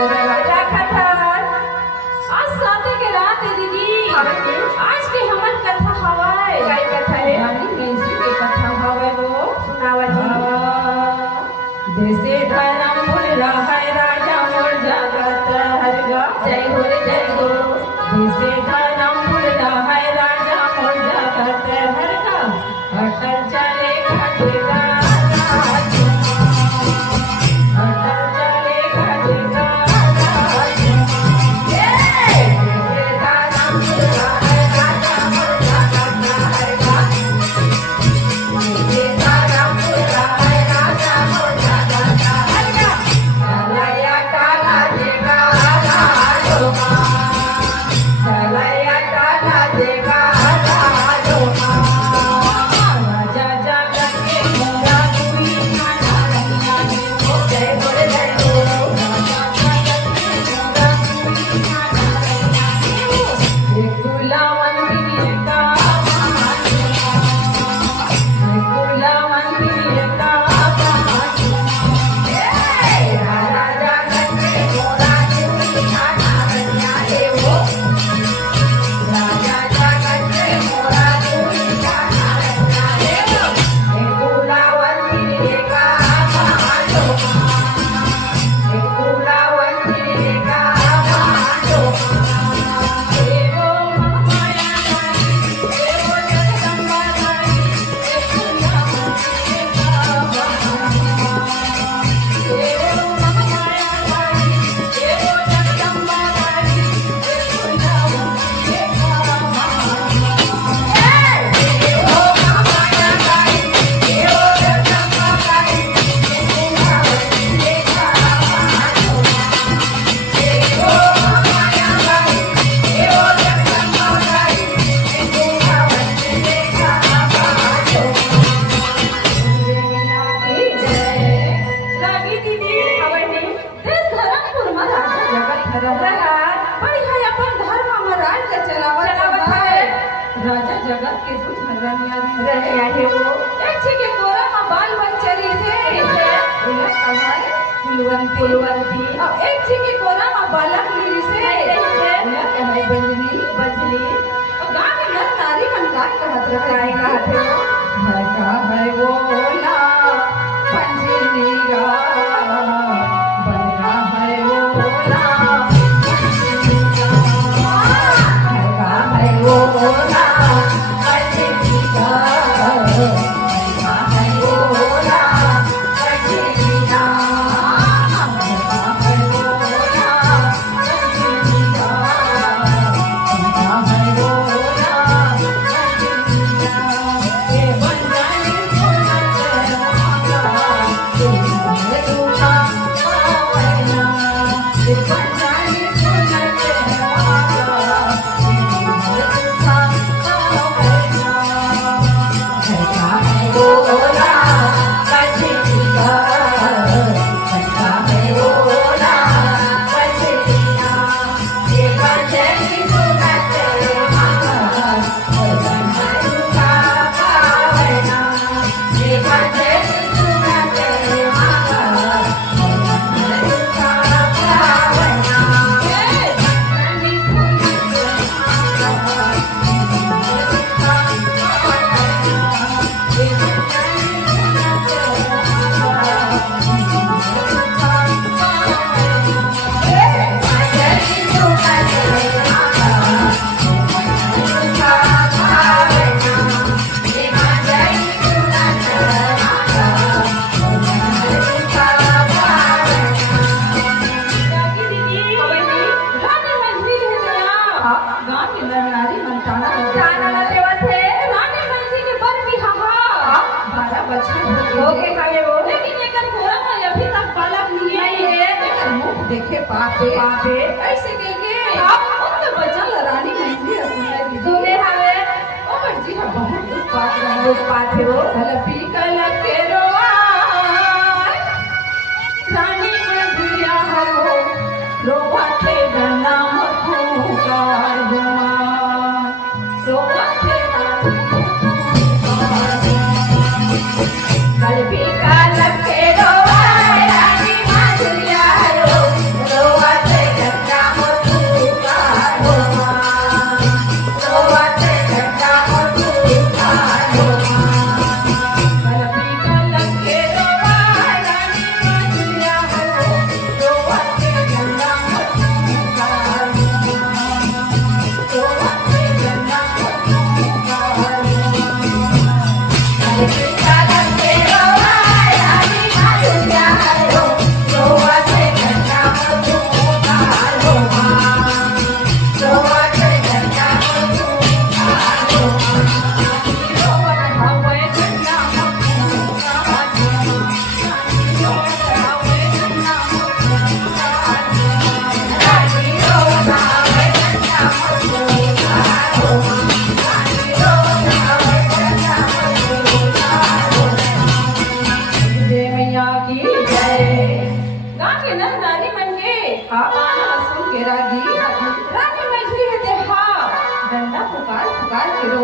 दरवाजा खटखट। आज साथे के रात है दीदी। आज के हमन कथा हवाए। काय कथा है? रानी भैंसी के कथा हवाए वो। सुनावा जी। जैसे धर्म भूल रहा है राजा मोर जगत हरगा। जय हो रे जय हो। जैसे धर्म भूल रहा है राजा मोर जगत हरगा। अटल चले खटेगा अटल चले खटेगा राजा जगत के कुछ रहे आहे वो। एक के कोरा में बाल बच्चरी थे उन्हें कहाए फुलवंती। अब एक के कोरा में बालक लीली से उन्हें कहाए बजली। और गांव में नर नारी मन का कहत रखाए कहत है का है वो ला पंजनी गा बनगा है वो ला का है वो ला देखे पापे पापे ऐसे कह के आप खुद बचल रानी मंदिर सुने हवे ओ मर्जी है बहुत पात है वो कलपी कलप के रोआ रानी मंदिर हो रोवा थे गला मखू का दुआ रोवा थे कलपी कलप के रोआ रानी मंदिर हो रोवा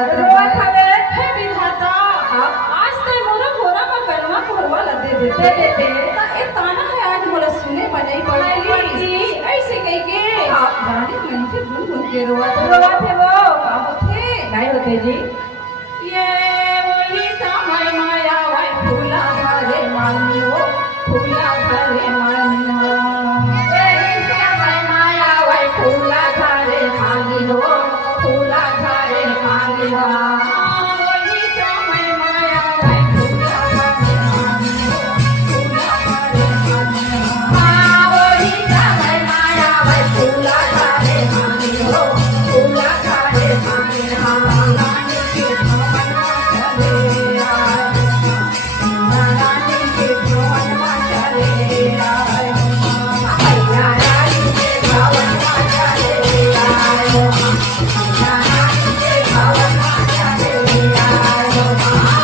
रोवत रोवत हवे। हे विधाता आज ते मोरा घोरा का कलमा घोरवा ला दे दे देते देते। ता ए ताना है आज मोला सुने बनाई पड़ती ऐसे कह के रानी मन से गुन के रोवत रोवत है वो। का होथे काय होते जी? ये वही समय माया वाय फूला घरे मानियो फूला घरे मानियो एही समय माया वै फूला घरे मांगिनो, फूला घरे मांगिनो। वही समय माया वाय फूला घरे मानियो फूला घरे मानियो ओही समय माया वै फूला घरे मांगिनो, फूला घरे मांगिनो। रानी के भवनमा चले आए रानी के भवनमा चले आए मैया रानी के भवन में चले आयो, मैया रानी के भवन में चले आयो।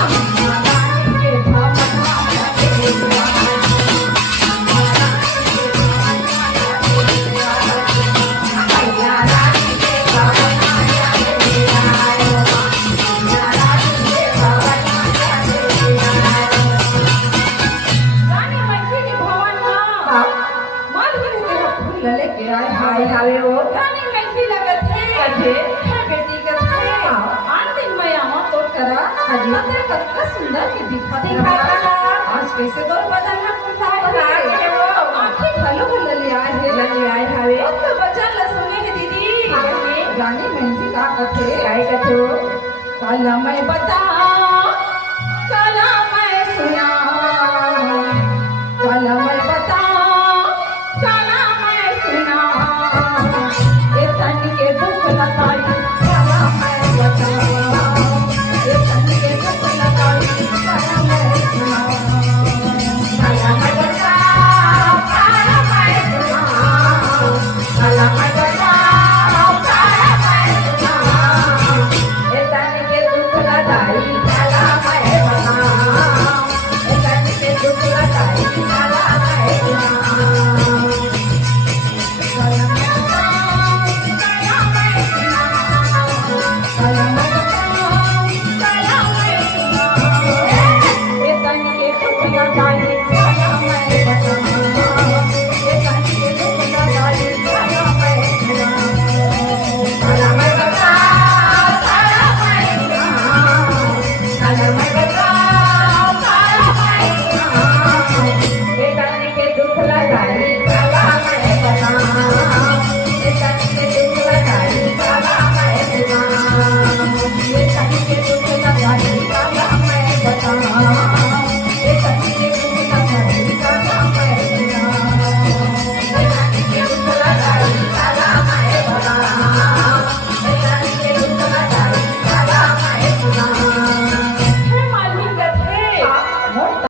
रानी के भवनमा चले आए मैया रानी के भवन में चले आयो, मैया रानी के भवन में चले आयो। रानी मनकी के भवन में मालवीन के फूल लेके आए हाय हावे वो रानी मनकी लगत है कथे है बेटी कत है अंतिम मया मत तो करा हाजी। अंदर कितना सुंदर की दिखत दिखत है है। आज कैसे दौर बदल में खुलता है खुलता है वो। आंखें खलो खलो ले आए है लगे आए हावे अब तो बचन ल सुने के दीदी हाजी। रानी मनकी का कथे काय कथे वो काला मैं बता काला